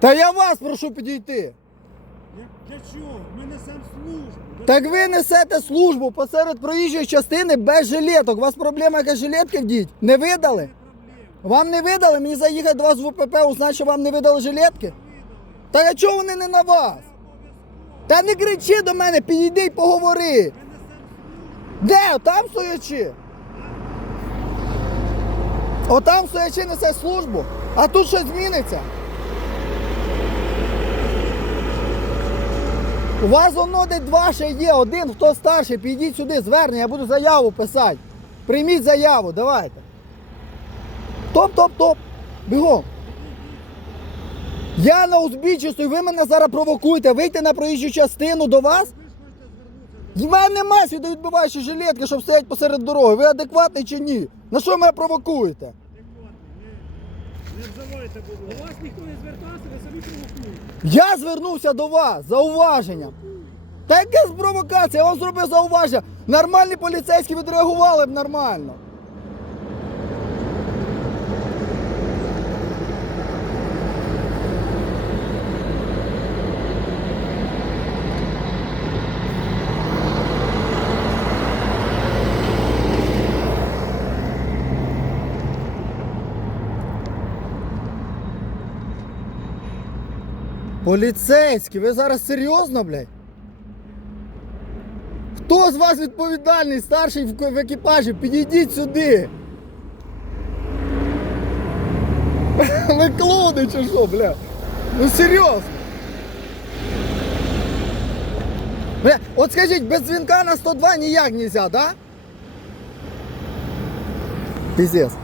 Та я вас прошу підійти. Я- Для чого? Ми несемо службу. Так ви несете службу посеред проїжджої частини без жилеток. У вас проблема яка жилетки вдіть? Не видали? Вам не видали? Мені заїхати до вас в УПП, узнати, що вам не видали жилетки? Так а чого вони не на вас? Та не кричи до мене, підійди й поговори. Де? Там стоячи? Отам стоячи несе службу, а тут щось зміниться. У вас воно де два ще є, один, хто старший, підійдіть сюди, звернення, я буду заяву писати. Прийміть заяву, давайте. Топ, топ, топ. Бігом. Я на узбіччі стою, ви мене зараз провокуєте, вийти на проїжджу частину до вас. В мене немає світовідбиваючої жилетки, щоб стоять посеред дороги. Ви адекватний чи ні? На що мене провокуєте? Адекватно. Не, не взивайте, будь До вас ніхто не звертався. Я звернувся до вас зауваженням. Та яке з провокація? Я вам зробив зауваження. Нормальні поліцейські відреагували б нормально. Поліцейські, ви зараз серйозно, блядь? Хто з вас відповідальний, старший в екіпажі? Підійдіть сюди. Ви клоуни чи що, бля? Ну серйозно. Бля, от скажіть, без дзвінка на 102 ніяк нельзя, да? Піздець.